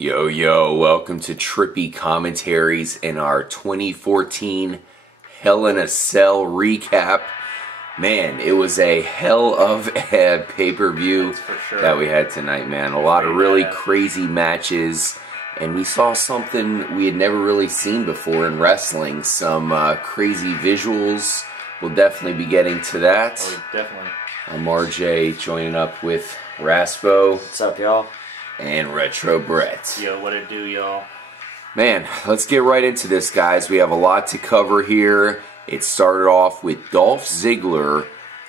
Yo, yo, welcome to Trippy Commentaries in our 2014 Hell in a Cell recap. Man, it was a hell of a pay-per-view that we had tonight, man. A lot of really crazy matches, and we saw something we had never really seen before in wrestling. Some crazy visuals. We'll definitely be getting to that. Oh, definitely. I'm RJ, joining up with Raspo. What's up, y'all? And Retro Brett. Yo, what it do, y'all? Man, let's get right into this, guys. We have a lot to cover here. It started off with Dolph Ziggler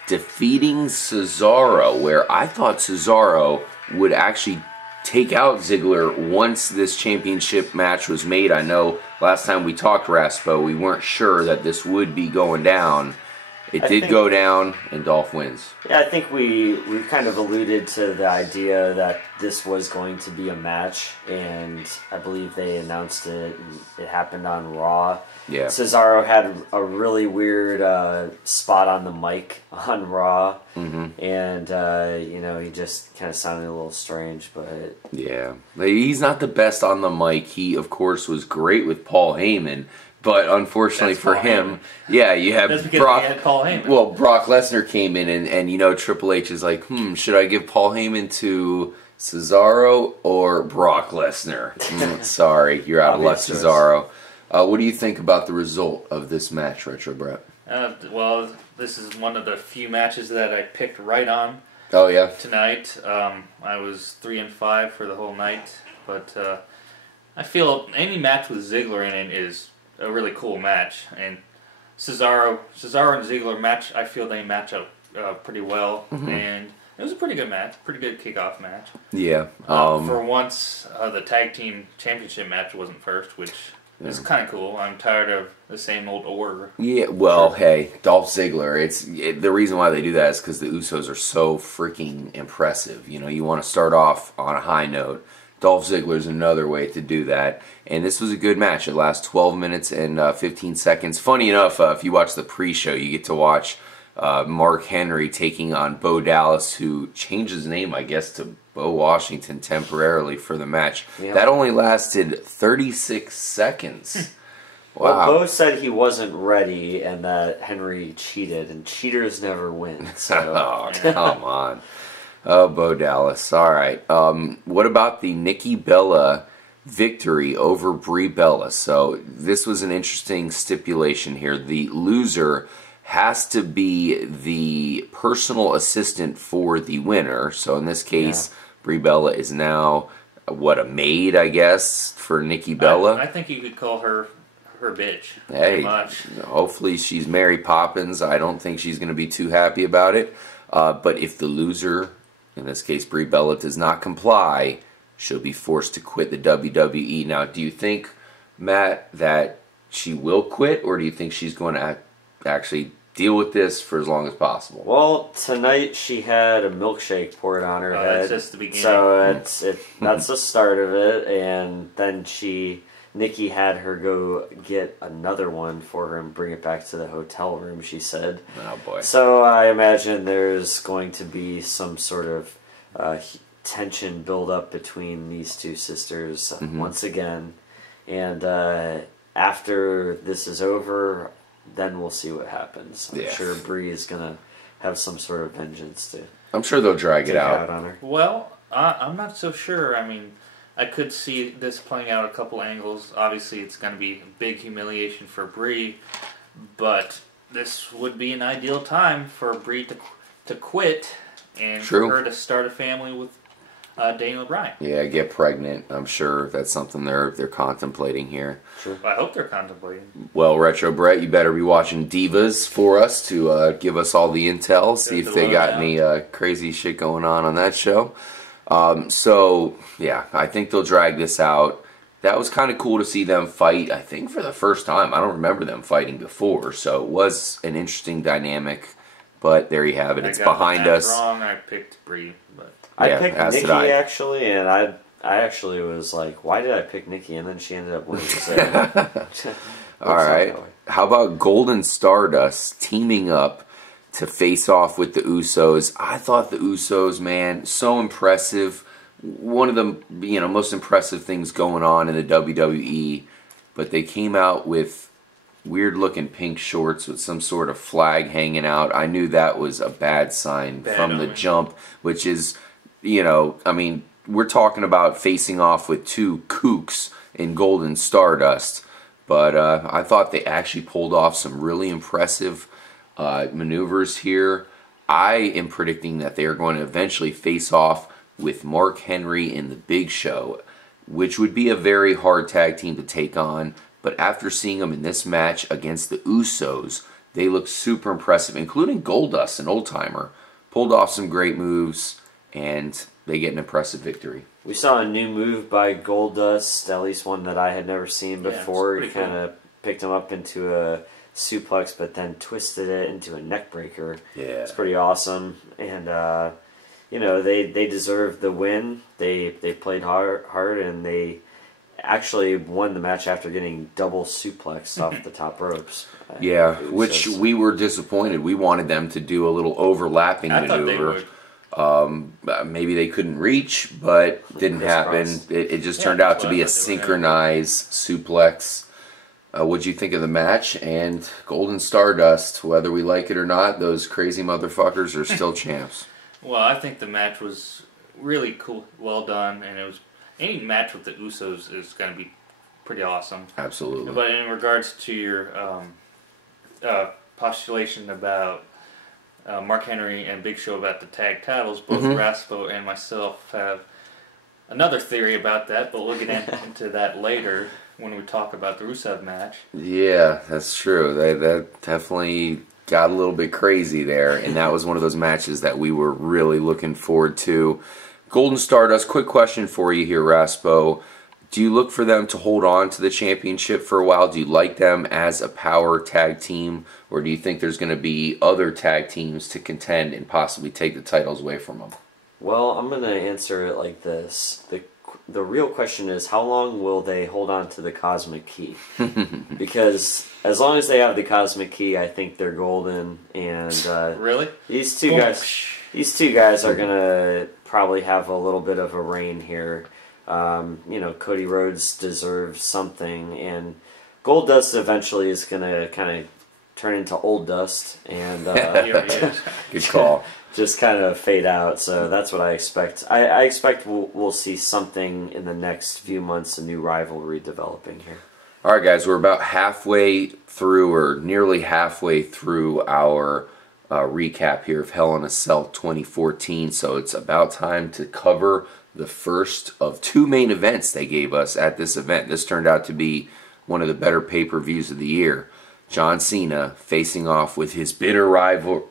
defeating Cesaro, where I thought Cesaro would actually take out Ziggler once this championship match was made. I know last time we talked, Raspo, we weren't sure that this would be going down. It did go down, and Dolph wins. Yeah, I think we kind of alluded to the idea that this was going to be a match, and I believe they announced it, and it happened on Raw. Yeah. Cesaro had a really weird spot on the mic on Raw, and, he just kind of sounded a little strange, but... Yeah. He's not the best on the mic. He, of course, was great with Paul Heyman. But unfortunately for him, yeah, you have Brock. Had Paul Heyman. Well, Brock Lesnar came in, and Triple H is like, should I give Paul Heyman to Cesaro or Brock Lesnar? Sorry, you're out of luck, Cesaro. What do you think about the result of this match, Retro Brett? Well, this is one of the few matches that I picked right on. Oh yeah. Tonight, I was 3-5 for the whole night, but I feel any match with Ziggler in it is a really cool match, and Cesaro and Ziggler match. I feel they match up pretty well, and it was a pretty good match, pretty good kickoff match. Yeah. For once, the tag team championship match wasn't first, which is kind of cool. I'm tired of the same old order. Yeah. Well, hey, Dolph Ziggler. The reason why they do that is because the Usos are so freaking impressive. You want to start off on a high note. Dolph Ziggler's another way to do that. And this was a good match. It lasts 12 minutes and 15 seconds. Funny enough, if you watch the pre-show, you get to watch Mark Henry taking on Bo Dallas, who changed his name, I guess, to Bo Washington temporarily for the match. Yeah. That only lasted 36 seconds. Wow. Well, Bo said he wasn't ready and that Henry cheated, and cheaters never win. So. Oh, come on. Oh, Bo Dallas. All right. What about the Nikki Bella victory over Brie Bella? So this was an interesting stipulation here. The loser has to be the personal assistant for the winner. So in this case, Brie Bella is now, a maid, I guess, for Nikki Bella? I think you could call her bitch. Hey, hopefully she's Mary Poppins. I don't think she's going to be too happy about it. But if the loser... in this case, Brie Bella does not comply, she'll be forced to quit the WWE. Now, do you think, Matt, that she will quit, or do you think she's going to actually deal with this for as long as possible? Well, tonight she had a milkshake poured on her head. That's just the beginning. So that's the start of it, and then Nikki had her go get another one for her and bring it back to the hotel room, she said. Oh, boy. So I imagine there's going to be some sort of tension build up between these two sisters once again. And after this is over, then we'll see what happens. I'm sure Brie is going to have some sort of vengeance to... I'm sure they'll drag it out on her. Well, I'm not so sure. I mean... I could see this playing out a couple angles. Obviously, it's going to be a big humiliation for Brie, but this would be an ideal time for Brie to quit and for her to start a family with Daniel Bryan. Yeah, get pregnant. I'm sure that's something they're contemplating here. Sure. I hope they're contemplating. Well, Retro Brett, you better be watching Divas for us to give us all the intel, see if they got any crazy shit going on that show. So, yeah, I think they'll drag this out. That was kind of cool to see them fight, I think, for the first time. I don't remember them fighting before, so it was an interesting dynamic. But there you have it. It's behind us. Wrong. I picked Brie, but I picked Nikki, actually, and I actually was like, why did I pick Nikki? And then she ended up winning. So. All right. How about Golden Stardust teaming up to face off with the Usos? I thought the Usos, man, so impressive. one of the most impressive things going on in the WWE, but they came out with weird looking pink shorts with some sort of flag hanging out. I knew that was a bad sign from the jump, which is, I mean, we're talking about facing off with two kooks in Golden Stardust, but I thought they actually pulled off some really impressive maneuvers here. I am predicting that they are going to eventually face off with Mark Henry and the Big Show, which would be a very hard tag team to take on. But after seeing them in this match against the Usos, they look super impressive, including Goldust, an old-timer. Pulled off some great moves, and they get an impressive victory. We saw a new move by Goldust, at least one that I had never seen before. He kind of picked him up into a suplex, but then twisted it into a neck breaker. Yeah. It's pretty awesome. And, they deserved the win. They played hard, and they actually won the match after getting double suplexed off the top ropes. Yeah, which we were disappointed. We wanted them to do a little overlapping maneuver. Maybe they couldn't reach, but didn't happen. It just turned out to be a synchronized suplex. What'd you think of the match? And Golden Stardust, whether we like it or not, those crazy motherfuckers are still champs. Well, I think the match was really cool, well done, and it was any match with the Usos is going to be pretty awesome. Absolutely. But in regards to your postulation about Mark Henry and Big Show about the tag titles, both Raspo and myself have another theory about that, but we'll get into that later when we talk about the Rusev match. Yeah, that's true. That definitely got a little bit crazy there, and that was one of those matches that we were really looking forward to. Golden Stardust, quick question for you here, Raspo. Do you look for them to hold on to the championship for a while? Do you like them as a power tag team? Or do you think there's going to be other tag teams to contend and possibly take the titles away from them? Well, I'm going to answer it like this. The real question is, how long will they hold on to the Cosmic Key? Because as long as they have the Cosmic Key, I think they're golden. And really? These two guys are going to probably have a little bit of a reign here. Cody Rhodes deserves something, and Goldust eventually is going to kind of turn into Old Dust, and good call. Just kind of fade out. So that's what I expect. I expect we'll see something in the next few months, a new rivalry developing here. All right, guys, we're about halfway through, or nearly halfway through our recap here of Hell in a Cell 2014, so it's about time to cover the first of two main events they gave us at this event. This turned out to be one of the better pay-per-views of the year. John Cena facing off with his bitter rival,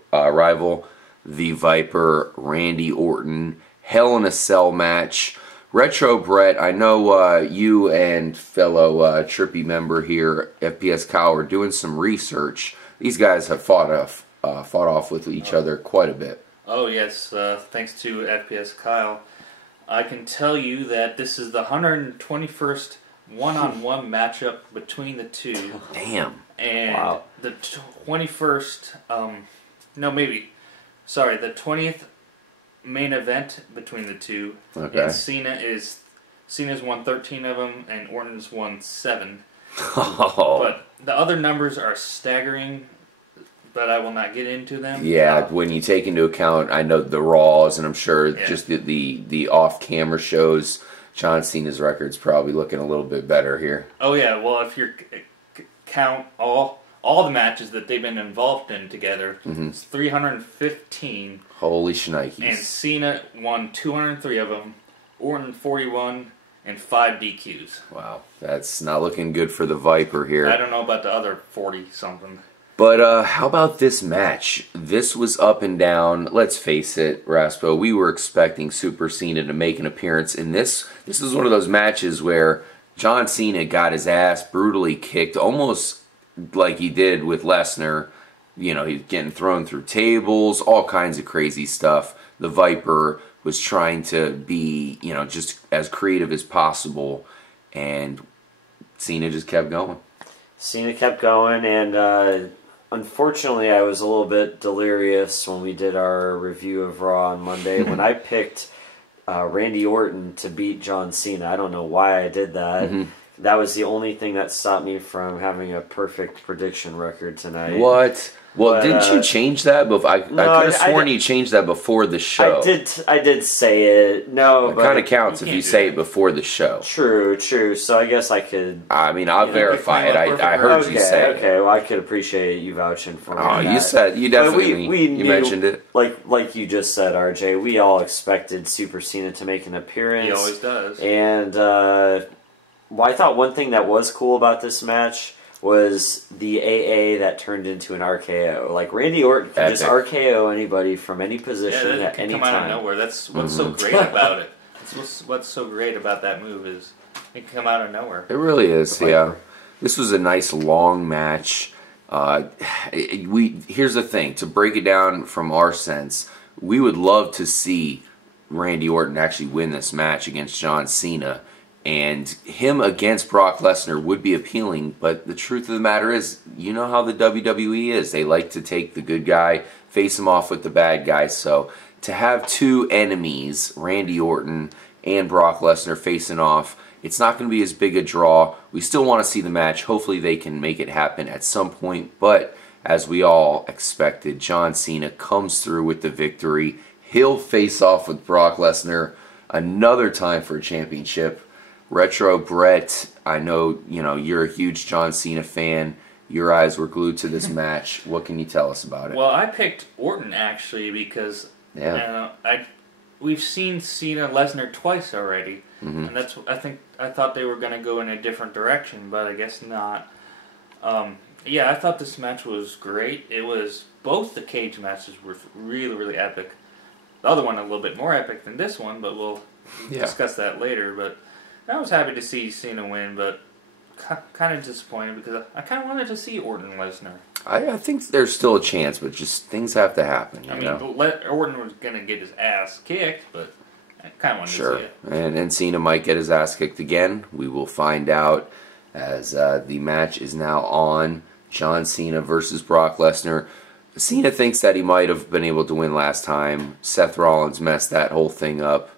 the Viper, Randy Orton. Hell in a Cell match. Retro Brett, I know you and fellow Trippy member here, FPS Kyle, are doing some research. These guys have fought off with each other quite a bit. Oh yes, thanks to FPS Kyle. I can tell you that this is the 121st one-on-one matchup between the two. Damn. And the 21st, the 20th main event between the two. Okay. And Cena's won 13 of them, and Orton's won 7. Oh. But the other numbers are staggering, but I will not get into them. Yeah, when you take into account, I know the Raws, and I'm sure just the off-camera shows, John Cena's record's probably looking a little bit better here. Oh yeah, well if you count all the matches that they've been involved in together, it's 315. Holy shnikes. And Cena won 203 of them, Orton 41, and 5 DQs. Wow, that's not looking good for the Viper here. I don't know about the other 40-something. But how about this match? This was up and down. Let's face it, Raspo, we were expecting Super Cena to make an appearance in this. This is one of those matches where John Cena got his ass brutally kicked, almost like he did with Lesnar. You know, he's getting thrown through tables, all kinds of crazy stuff. The Viper was trying to be, just as creative as possible, and Cena just kept going. Cena kept going, and unfortunately, I was a little bit delirious when we did our review of Raw on Monday. When I picked Randy Orton to beat John Cena. I don't know why I did that. That was the only thing that stopped me from having a perfect prediction record tonight. What? Well, but, didn't you change that? I could have sworn you changed that before the show. I did say it. No, it kind of counts if you say it before the show. True. So I guess I could. I mean, I'll verify it. I heard you say. Okay. Well, I could appreciate you vouching for me. Oh, you definitely you mentioned it. Like you just said, RJ. We all expected Super Cena to make an appearance. He always does. And I thought one thing that was cool about this match was the AA that turned into an RKO. Like, Randy Orton can just RKO anybody from any position at any time. Come out of nowhere. That's what's so great about it. What's so great about that move is it can come out of nowhere. It really is, yeah. This was a nice long match. Here's the thing. To break it down from our sense, we would love to see Randy Orton actually win this match against John Cena. And him against Brock Lesnar would be appealing, but the truth of the matter is, you know how the WWE is. They like to take the good guy, face him off with the bad guy. So to have two enemies, Randy Orton and Brock Lesnar, facing off, it's not going to be as big a draw. We still want to see the match. Hopefully they can make it happen at some point. But as we all expected, John Cena comes through with the victory. He'll face off with Brock Lesnar another time for a championship. Retro Brett, I know you're a huge John Cena fan. Your eyes were glued to this match. What can you tell us about it? Well, I picked Orton actually because we've seen Cena Lesnar twice already, and I thought they were going to go in a different direction, but I guess not. I thought this match was great. Both the cage matches were really, really epic. The other one a little bit more epic than this one, but we'll discuss that later. But I was happy to see Cena win, but kind of disappointed because I kind of wanted to see Orton Lesnar. I think there's still a chance, but just things have to happen. You know? Orton was going to get his ass kicked, but I kind of wanted to see it. And Cena might get his ass kicked again. We will find out as the match is now on. John Cena versus Brock Lesnar. Cena thinks that he might have been able to win last time. Seth Rollins messed that whole thing up.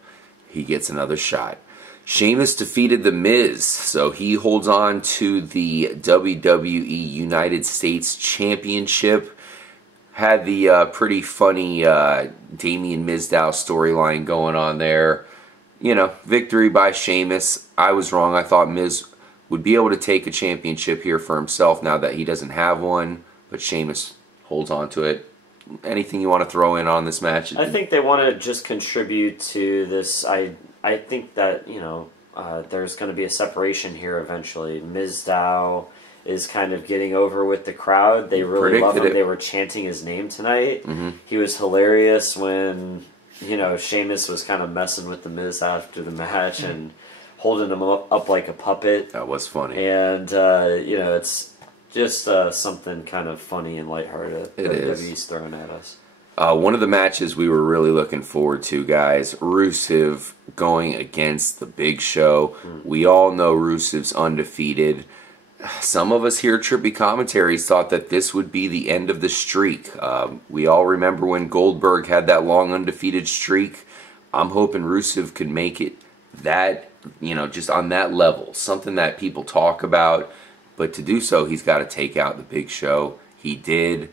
He gets another shot. Sheamus defeated The Miz, so he holds on to the WWE United States Championship. Had the pretty funny Damien Mizdow storyline going on there. Victory by Sheamus. I was wrong. I thought Miz would be able to take a championship here for himself now that he doesn't have one, but Sheamus holds on to it. Anything you want to throw in on this match? I think they want to just contribute to this. I think that, there's going to be a separation here eventually. Mizdow is kind of getting over with the crowd. They really love him. They were chanting his name tonight. He was hilarious when, Sheamus was kind of messing with The Miz after the match and holding him up like a puppet. That was funny. And, it's just something kind of funny and lighthearted that WWE's throwing at us. One of the matches we were really looking forward to, guys, Rusev going against the Big Show. We all know Rusev's undefeated. Some of us here at Trippy Commentaries thought that this would be the end of the streak. We all remember when Goldberg had that long undefeated streak. I'm hoping Rusev could make it that, just on that level. Something that people talk about. But to do so, he's got to take out the Big Show. He did.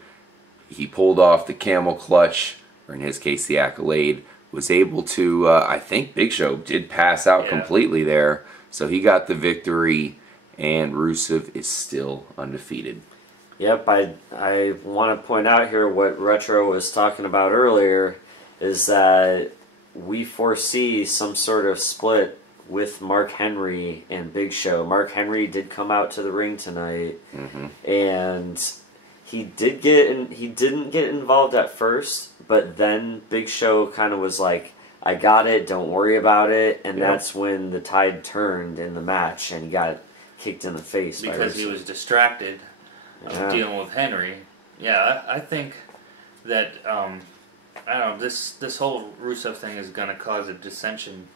He pulled off the camel clutch, or in his case, the accolade. Was able to, I think Big Show did pass out completely there. So he got the victory, and Rusev is still undefeated. Yep, I want to point out here what Retro was talking about earlier, is that we foresee some sort of split with Mark Henry and Big Show. Mark Henry did come out to the ring tonight, and he didn't get involved at first, but then Big Show kind of was like, I got it, don't worry about it, and that's when the tide turned in the match, and he got kicked in the face. Because he was distracted dealing with Henry. Yeah, I think that, I don't know, this whole Rusev thing is going to cause a dissension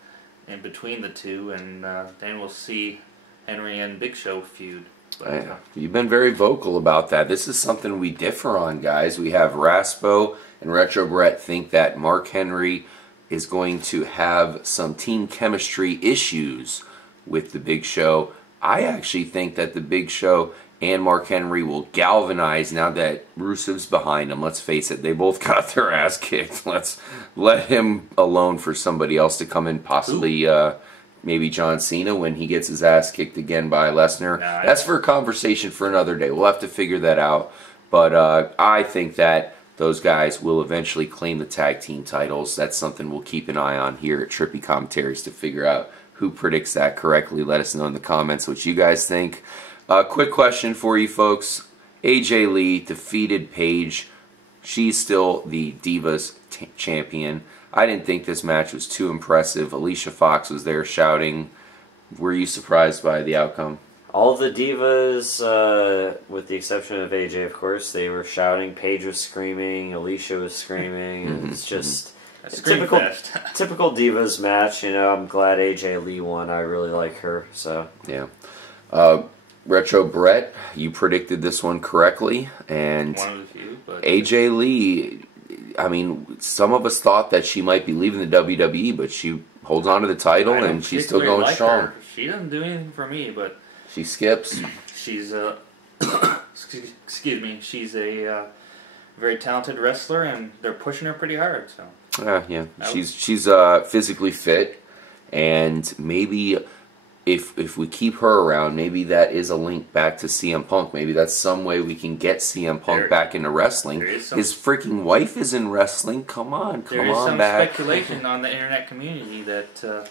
in between the two, and then we'll see Henry and Big Show feud. But, you've been very vocal about that. This is something we differ on, guys. We have Raspo and Retro Brett think that Mark Henry is going to have some team chemistry issues with the Big Show. I actually think that the Big Show and Mark Henry will galvanize now that Rusev's behind him. Let's face it, they both got their ass kicked. Let's let him alone for somebody else to come in, possibly maybe John Cena when he gets his ass kicked again by Lesnar. That's for a conversation for another day. We'll have to figure that out. But I think that those guys will eventually claim the tag team titles. That's something we'll keep an eye on here at Trippy Commentaries to figure out who predicts that correctly. Let us know in the comments what you guys think. Quick question for you folks. AJ Lee defeated Paige. She's still the Divas champion. I didn't think this match was too impressive. Alicia Fox was there shouting. Were you surprised by the outcome? All the Divas, with the exception of AJ, of course, they were shouting. Paige was screaming. Alicia was screaming. It's just a typical Divas match. You know, I'm glad AJ Lee won. I really like her. So yeah. Retro Brett, you predicted this one correctly, and one of the few, but AJ Lee. I mean, some of us thought that she might be leaving the WWE, but she holds on to the title and she's still going strong. Her. She doesn't do anything for me, but she skips. She's excuse me. She's a very talented wrestler, and they're pushing her pretty hard. So yeah, she's physically fit, and maybe if we keep her around, maybe that is a link back to CM Punk. Maybe that's some way we can get CM Punk back into wrestling. His freaking wife is in wrestling. Come on back. There is some speculation on the internet community that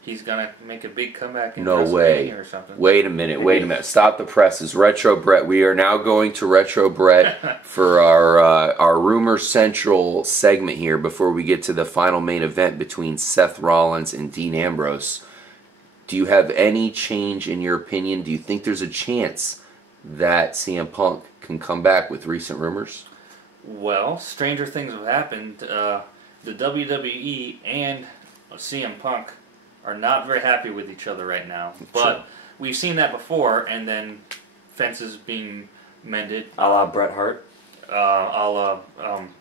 he's gonna make a big comeback in WrestleMania or something. Wait a minute. Stop the presses. Retro Brett. We are now going to Retro Brett for our Rumor Central segment here before we get to the final main event between Seth Rollins and Dean Ambrose. Do you have any change in your opinion? Do you think there's a chance that CM Punk can come back with recent rumors? Well, stranger things have happened. The WWE and CM Punk are not very happy with each other right now. But we've seen that before, and then fences being mended. A la Bret Hart? A la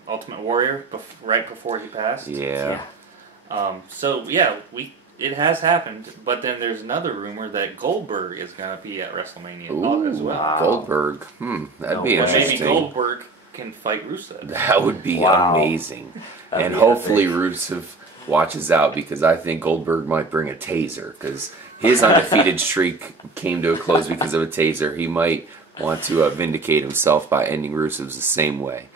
Ultimate Warrior, right before he passed. Yeah. It has happened, but then there's another rumor that Goldberg is going to be at WrestleMania as well. Wow. Goldberg. That'd be interesting. Maybe Goldberg can fight Rusev. That would be amazing. And hopefully Rusev watches out, because I think Goldberg might bring a taser, because his undefeated streak came to a close because of a taser. He might want to vindicate himself by ending Rusev's the same way.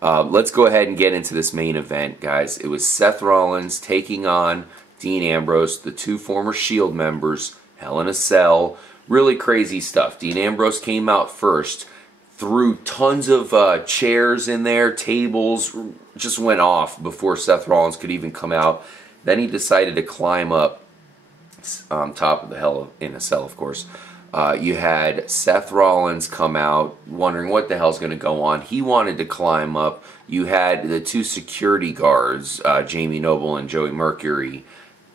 Let's go ahead and get into this main event, guys. It was Seth Rollins taking on Dean Ambrose, the two former Shield members, Hell in a Cell. Really crazy stuff. Dean Ambrose came out first, threw tons of chairs in there, tables, just went off before Seth Rollins could even come out. Then he decided to climb up on top of the Hell in a Cell, of course. You had Seth Rollins come out wondering what the hell's going to go on. He wanted to climb up. You had the two security guards, Jamie Noble and Joey Mercury.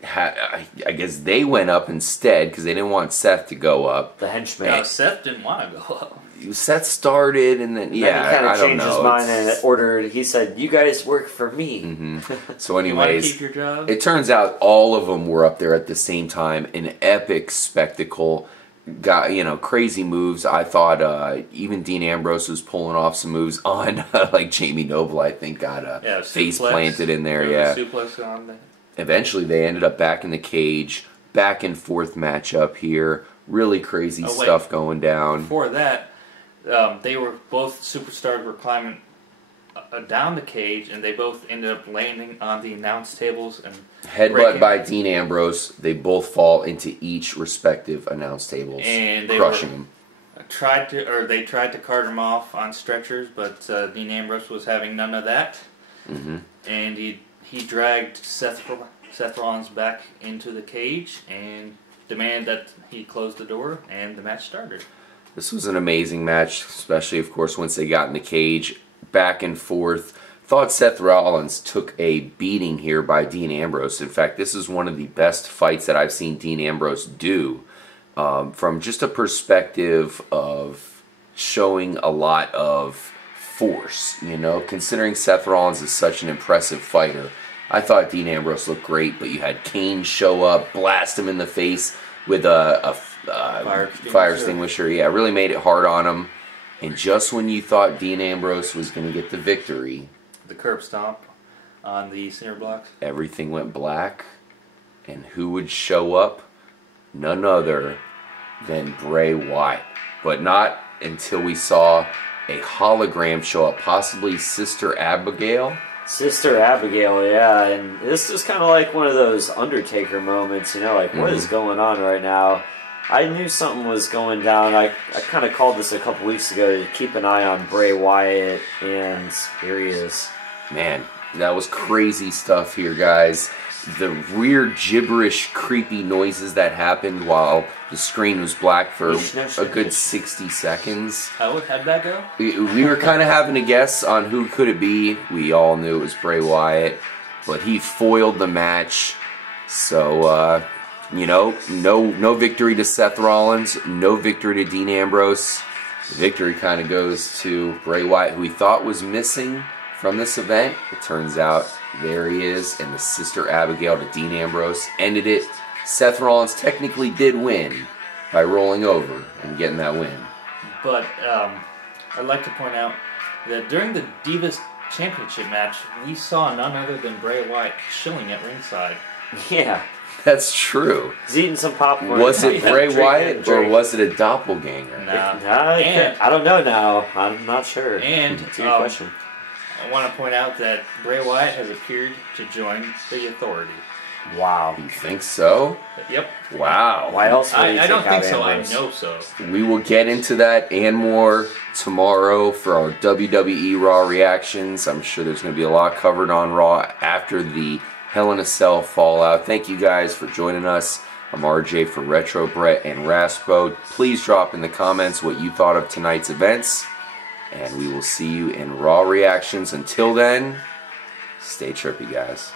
I guess they went up instead because they didn't want Seth to go up. The henchman. No, Seth didn't want to go up. Seth started, and then he kind of changed his mind and ordered. He said, "You guys work for me." So, anyways, you keep your job? It turns out all of them were up there at the same time. An epic spectacle. Got crazy moves. I thought even Dean Ambrose was pulling off some moves on like Jamie Noble. I think got a face planted in there. Suplex on there. Eventually, they ended up back in the cage. Back and forth matchup here. Really crazy stuff going down. Before that, they were both superstars were climbing down the cage, and they both ended up landing on the announce tables and headbutt by Dean Ambrose. They both fall into each respective announce tables, and they crushing them. They tried to cart him off on stretchers, but Dean Ambrose was having none of that, and he dragged Seth Rollins back into the cage and demanded that he close the door, and the match started. This was an amazing match, especially, of course, once they got in the cage. Back and forth. Thought Seth Rollins took a beating here by Dean Ambrose. In fact, this is one of the best fights that I've seen Dean Ambrose do, from just a perspective of showing a lot of force, considering Seth Rollins is such an impressive fighter. I thought Dean Ambrose looked great, but you had Kane show up, blast him in the face with a fire extinguisher. Yeah, really made it hard on him. And just when you thought Dean Ambrose was going to get the victory, the curb stomp on the cinder blocks, everything went black. And who would show up? None other than Bray Wyatt. But not until we saw a hologram show up, possibly Sister Abigail. Sister Abigail, yeah, and this is kind of like one of those Undertaker moments, you know, like, what is going on right now? I knew something was going down. I kind of called this a couple weeks ago to keep an eye on Bray Wyatt, and here he is. Man, that was crazy stuff here, guys. The weird, gibberish, creepy noises that happened while the screen was black for a good 60 seconds. How'd that go? We were kind of having a guess on who could it be. We all knew it was Bray Wyatt, but he foiled the match. So, you know, no victory to Seth Rollins, no victory to Dean Ambrose. The victory kind of goes to Bray Wyatt, who we thought was missing from this event. It turns out there he is, and the Sister Abigail to Dean Ambrose ended it. Seth Rollins technically did win by rolling over and getting that win. But I'd like to point out that during the Divas Championship match, we saw none other than Bray Wyatt chilling at ringside. Yeah. That's true. He's eating some popcorn. Was it Bray Wyatt or was it a doppelganger? I don't know now. I'm not sure. And that's a good question. I want to point out that Bray Wyatt has appeared to join the Authority. Wow. You think so? Yep. Wow. Why else would he I don't think take so. out Ambrose? I know so. We will get into that and more tomorrow for our WWE Raw reactions. I'm sure there's going to be a lot covered on Raw after the Hell in a Cell fallout. Thank you guys for joining us. I'm RJ for Retro Brett and Raspo. Please drop in the comments what you thought of tonight's events. And we will see you in Raw reactions. Until then, stay trippy, guys.